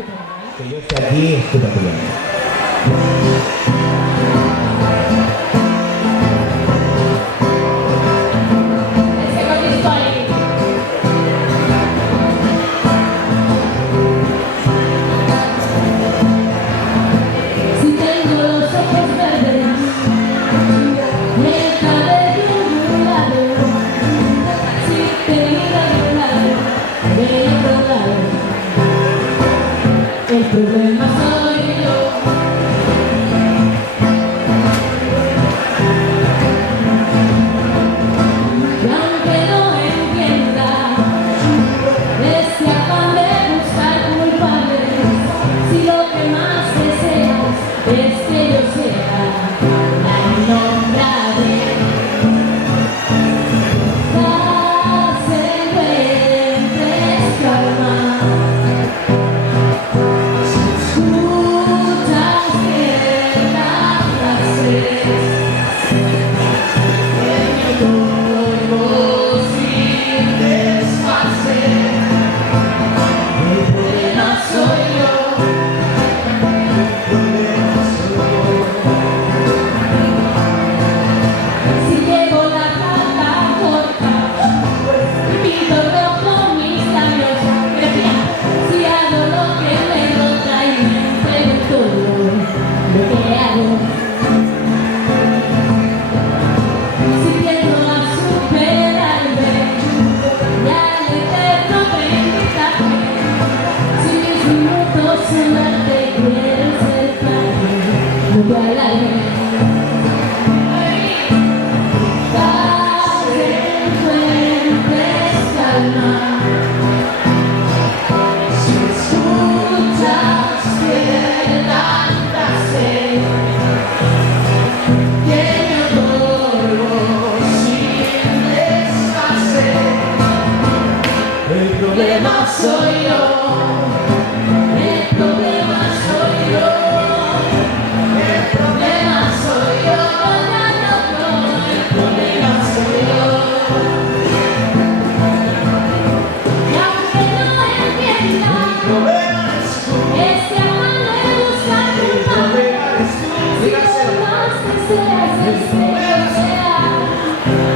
Que yo esté aquí es culpa tuya. El problema soy yo. Y aunque no entienda este afán de buscar culpables, si lo que más deseas es que yo sea la innombrable, estás encuentres calma. El problema soy yo. El problema soy yo. El problema soy yo. El problema soy yo. Y aunque no entienda este afán de buscar culpables, si lo más deseas es que yo sea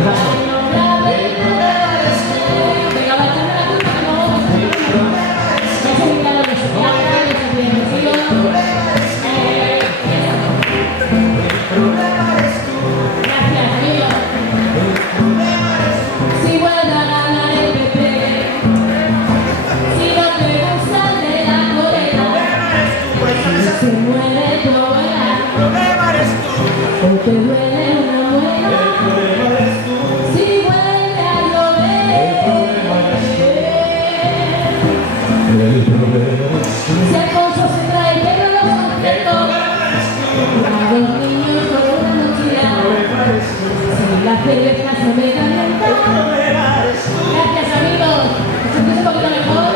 la innombrable. Se muere tu abuela, el problema eres tú. O te duele una muela, el problema eres tú. Si vuelve a llover, el problema eres tú. Si Alfonso se trae pero los objetos, a los niños con una mochila, si la cerveza se me calienta, gracias amigos, ¿se escucha un poquito mejor?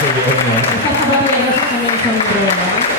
Estas zapatillas también son un problema.